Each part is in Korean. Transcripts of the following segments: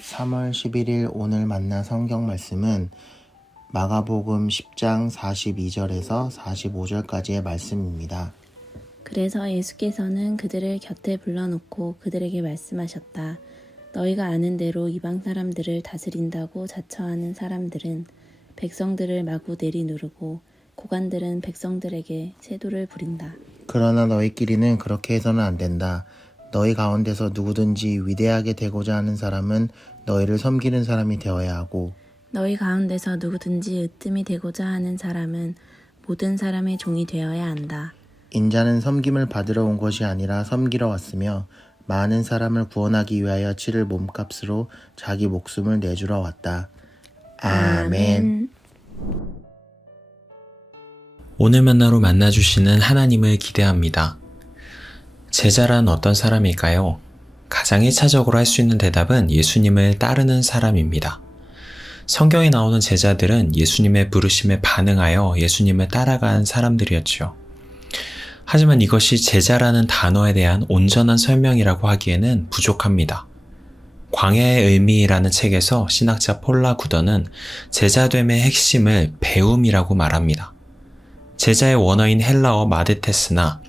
3월 11일 오늘 만난 성경 말씀은 마가복음 10장 42절에서 45절까지의 말씀입니다. 그래서 예수께서는 그들을 곁에 불러놓고 그들에게 말씀하셨다. 너희가 아는 대로 이방 사람들을 다스린다고 자처하는 사람들은 백성들을 마구 내리누르고 고관들은 백성들에게 세도를 부린다. 그러나 너희끼리는 그렇게 해서는 안 된다. 너희 가운데서 누구든지 위대하게 되고자 하는 사람은 너희를 섬기는 사람이 되어야 하고, 너희 가운데서 누구든지 으뜸이 되고자 하는 사람은 모든 사람의 종이 되어야 한다. 인자는 섬김을 받으러 온 것이 아니라 섬기러 왔으며 많은 사람을 구원하기 위하여 치를 몸값으로 자기 목숨을 내주러 왔다. 아멘. 오늘 만나로 만나주시는 하나님을 기대합니다. 제자란 어떤 사람일까요? 가장 1차적으로 할 수 있는 대답은 예수님을 따르는 사람입니다. 성경에 나오는 제자들은 예수님의 부르심에 반응하여 예수님을 따라간 사람들이었죠. 하지만 이것이 제자라는 단어에 대한 온전한 설명이라고 하기에는 부족합니다. 광야의 의미라는 책에서 신학자 폴라 구더는 제자됨의 핵심을 배움이라고 말합니다. 제자의 원어인 헬라어 마데테스나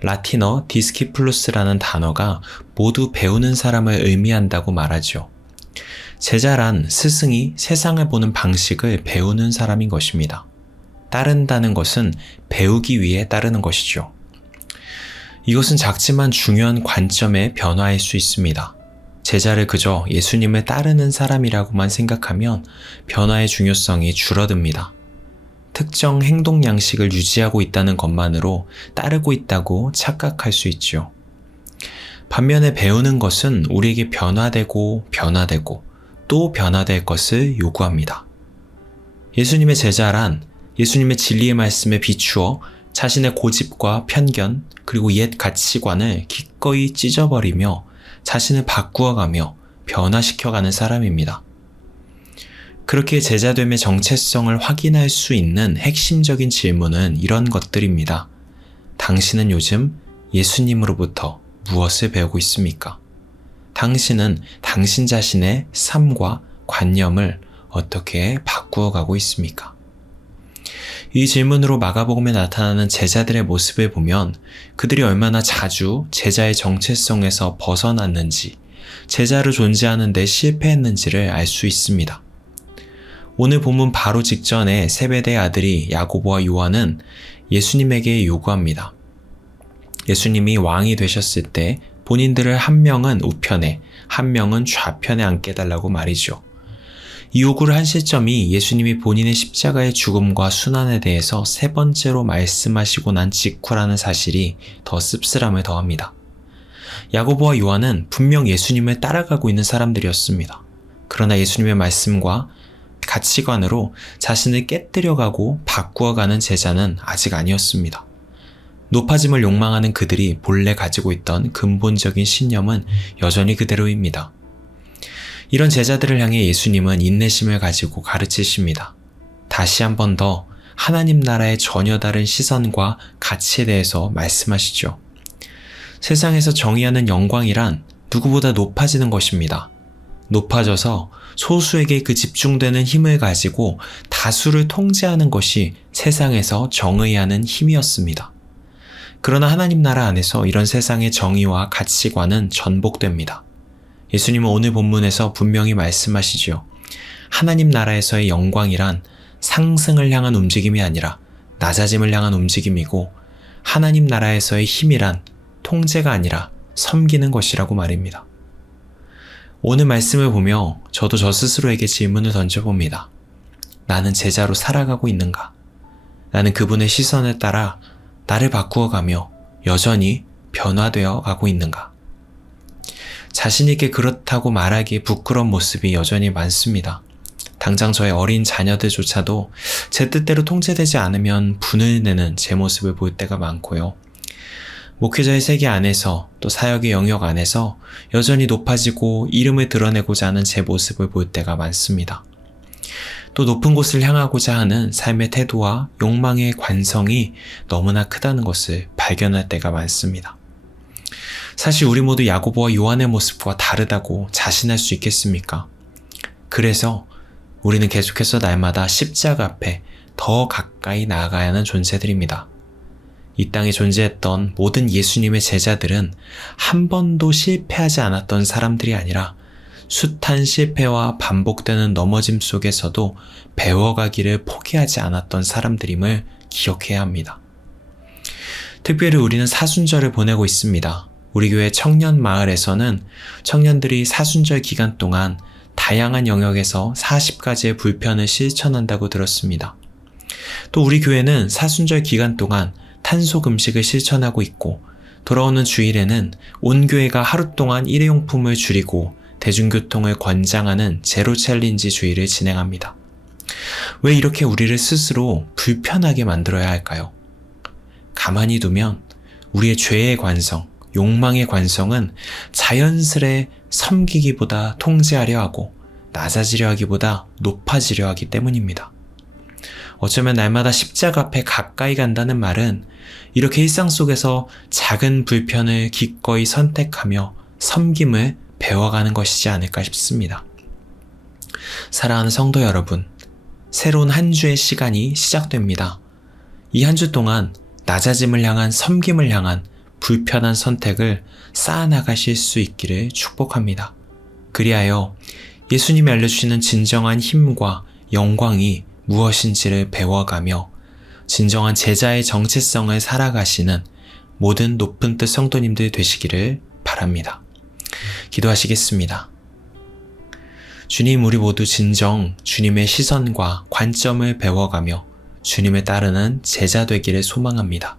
라틴어 디스키플루스라는 단어가 모두 배우는 사람을 의미한다고 말하죠. 제자란 스승이 세상을 보는 방식을 배우는 사람인 것입니다. 따른다는 것은 배우기 위해 따르는 것이죠. 이것은 작지만 중요한 관점의 변화일 수 있습니다. 제자를 그저 예수님을 따르는 사람이라고만 생각하면 변화의 중요성이 줄어듭니다. 특정 행동 양식을 유지하고 있다는 것만으로 따르고 있다고 착각할 수 있죠. 반면에 배우는 것은 우리에게 변화되고 또 변화될 것을 요구합니다. 예수님의 제자란 예수님의 진리의 말씀에 비추어 자신의 고집과 편견 그리고 옛 가치관을 기꺼이 찢어버리며 자신을 바꾸어가며 변화시켜가는 사람입니다. 그렇게 제자됨의 정체성을 확인할 수 있는 핵심적인 질문은 이런 것들입니다. 당신은 요즘 예수님으로부터 무엇을 배우고 있습니까? 당신은 당신 자신의 삶과 관념을 어떻게 바꾸어가고 있습니까? 이 질문으로 마가복음에 나타나는 제자들의 모습을 보면 그들이 얼마나 자주 제자의 정체성에서 벗어났는지, 제자로 존재하는 데 실패했는지를 알 수 있습니다. 오늘 본문 바로 직전에 세베대의 아들이 야고보와 요한은 예수님에게 요구합니다. 예수님이 왕이 되셨을 때 본인들을 한 명은 우편에, 한 명은 좌편에 앉게 해달라고 말이죠. 이 요구를 한 시점이 예수님이 본인의 십자가의 죽음과 순환에 대해서 세 번째로 말씀하시고 난 직후라는 사실이 더 씁쓸함을 더합니다. 야고보와 요한은 분명 예수님을 따라가고 있는 사람들이었습니다. 그러나 예수님의 말씀과 가치관으로 자신을 깨뜨려가고 바꾸어가는 제자는 아직 아니었습니다. 높아짐을 욕망하는 그들이 본래 가지고 있던 근본적인 신념은 여전히 그대로입니다. 이런 제자들을 향해 예수님은 인내심을 가지고 가르치십니다. 다시 한 번 더 하나님 나라의 전혀 다른 시선과 가치에 대해서 말씀하시죠. 세상에서 정의하는 영광이란 누구보다 높아지는 것입니다. 높아져서 소수에게 그 집중되는 힘을 가지고 다수를 통제하는 것이 세상에서 정의하는 힘이었습니다. 그러나 하나님 나라 안에서 이런 세상의 정의와 가치관은 전복됩니다. 예수님은 오늘 본문에서 분명히 말씀하시죠. 하나님 나라에서의 영광이란 상승을 향한 움직임이 아니라 낮아짐을 향한 움직임이고, 하나님 나라에서의 힘이란 통제가 아니라 섬기는 것이라고 말입니다. 오늘 말씀을 보며 저도 저 스스로에게 질문을 던져봅니다. 나는 제자로 살아가고 있는가? 나는 그분의 시선에 따라 나를 바꾸어가며 여전히 변화되어 가고 있는가? 자신있게 그렇다고 말하기에 부끄러운 모습이 여전히 많습니다. 당장 저의 어린 자녀들조차도 제 뜻대로 통제되지 않으면 분을 내는 제 모습을 볼 때가 많고요. 목회자의 세계 안에서 또 사역의 영역 안에서 여전히 높아지고 이름을 드러내고자 하는 제 모습을 볼 때가 많습니다. 또 높은 곳을 향하고자 하는 삶의 태도와 욕망의 관성이 너무나 크다는 것을 발견할 때가 많습니다. 사실 우리 모두 야고보와 요한의 모습과 다르다고 자신할 수 있겠습니까? 그래서 우리는 계속해서 날마다 십자가 앞에 더 가까이 나아가야 하는 존재들입니다. 이 땅에 존재했던 모든 예수님의 제자들은 한 번도 실패하지 않았던 사람들이 아니라 숱한 실패와 반복되는 넘어짐 속에서도 배워가기를 포기하지 않았던 사람들임을 기억해야 합니다. 특별히 우리는 사순절을 보내고 있습니다. 우리 교회 청년 마을에서는 청년들이 사순절 기간 동안 다양한 영역에서 40가지의 불편을 실천한다고 들었습니다. 또 우리 교회는 사순절 기간 동안 탄속 음식을 실천하고 있고, 돌아오는 주일에는 온 교회가 하루 동안 일회용품을 줄이고 대중교통을 권장하는 제로 챌린지 주의를 진행합니다. 왜 이렇게 우리를 스스로 불편하게 만들어야 할까요? 가만히 두면 우리의 죄의 관성, 욕망의 관성은 자연스레 섬기기보다 통제하려 하고 낮아지려 하기보다 높아지려 하기 때문입니다. 어쩌면 날마다 십자가 앞에 가까이 간다는 말은 이렇게 일상 속에서 작은 불편을 기꺼이 선택하며 섬김을 배워가는 것이지 않을까 싶습니다. 사랑하는 성도 여러분, 새로운 한 주의 시간이 시작됩니다. 이 한 주 동안 낮아짐을 향한 섬김을 향한 불편한 선택을 쌓아나가실 수 있기를 축복합니다. 그리하여 예수님이 알려주시는 진정한 힘과 영광이 무엇인지를 배워가며 진정한 제자의 정체성을 살아가시는 모든 높은 뜻 성도님들 되시기를 바랍니다. 기도하시겠습니다. 주님, 우리 모두 진정 주님의 시선과 관점을 배워가며 주님을 따르는 제자 되기를 소망합니다.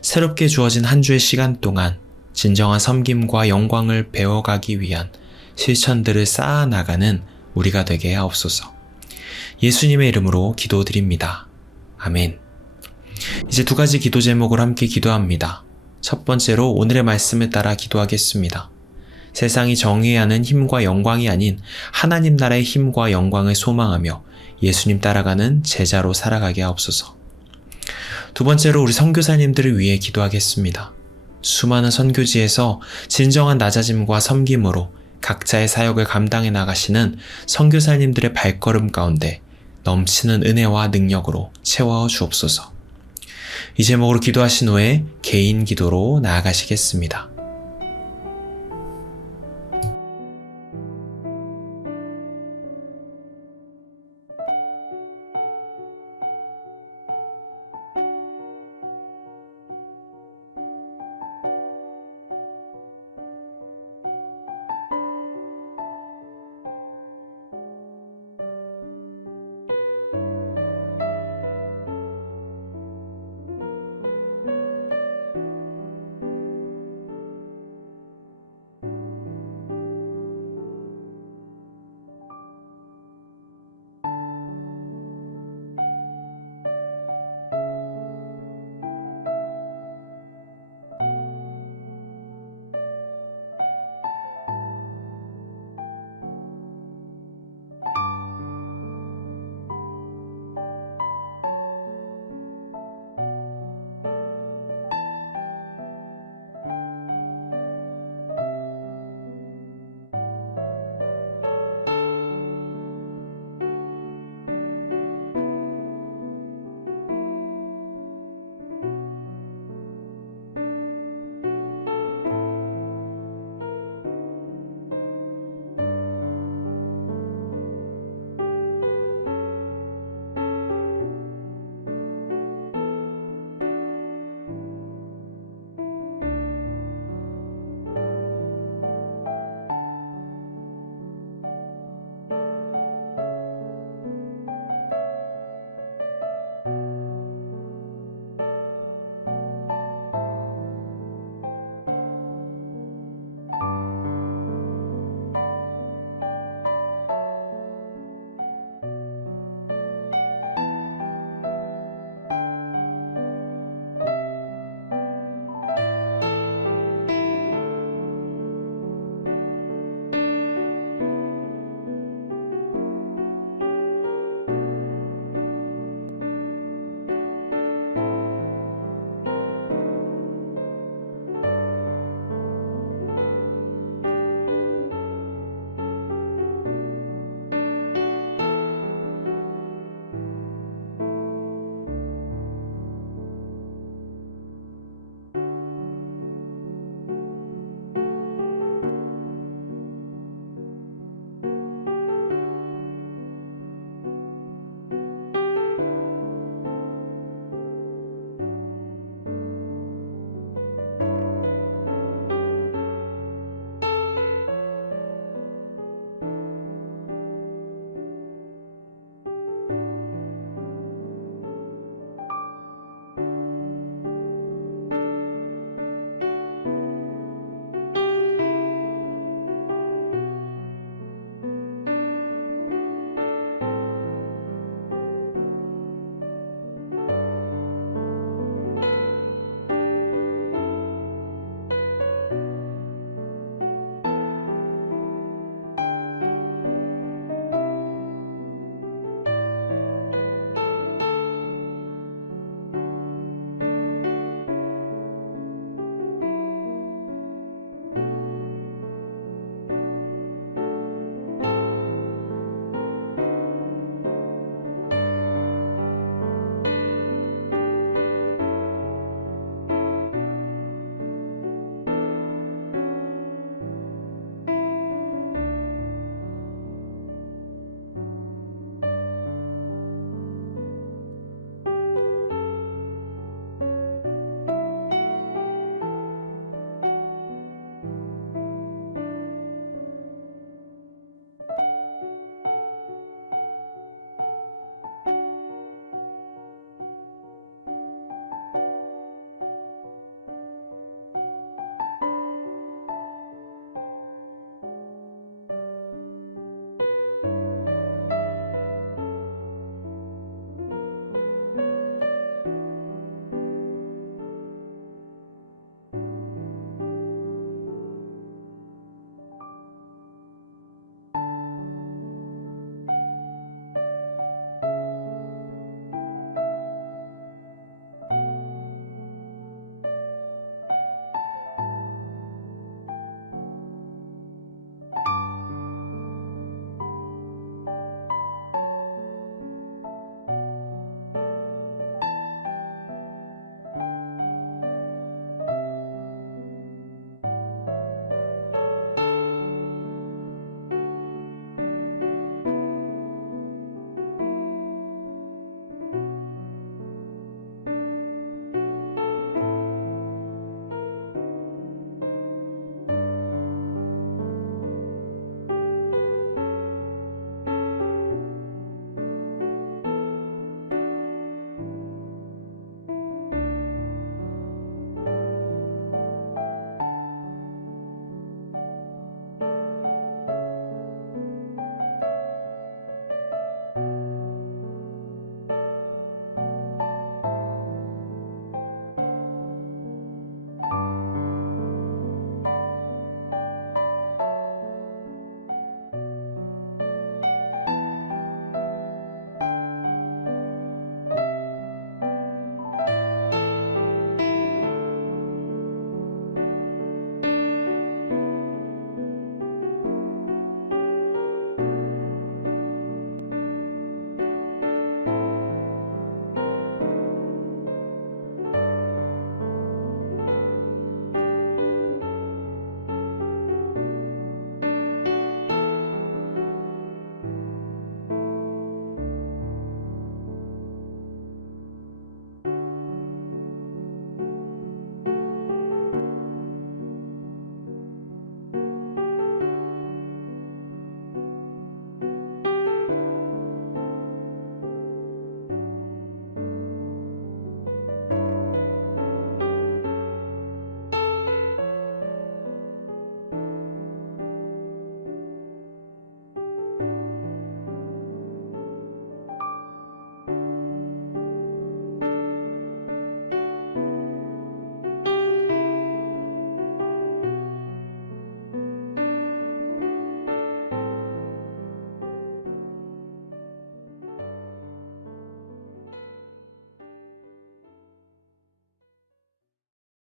새롭게 주어진 한 주의 시간 동안 진정한 섬김과 영광을 배워가기 위한 실천들을 쌓아나가는 우리가 되게 하옵소서. 예수님의 이름으로 기도드립니다. 아멘. 이제 두 가지 기도 제목을 함께 기도합니다. 첫 번째로 오늘의 말씀을 따라 기도하겠습니다. 세상이 정의해야 하는 힘과 영광이 아닌 하나님 나라의 힘과 영광을 소망하며 예수님 따라가는 제자로 살아가게 하옵소서. 두 번째로 우리 선교사님들을 위해 기도하겠습니다. 수많은 선교지에서 진정한 낮아짐과 섬김으로 각자의 사역을 감당해 나가시는 선교사님들의 발걸음 가운데 넘치는 은혜와 능력으로 채워 주옵소서. 이 제목으로 기도하신 후에 개인 기도로 나아가시겠습니다.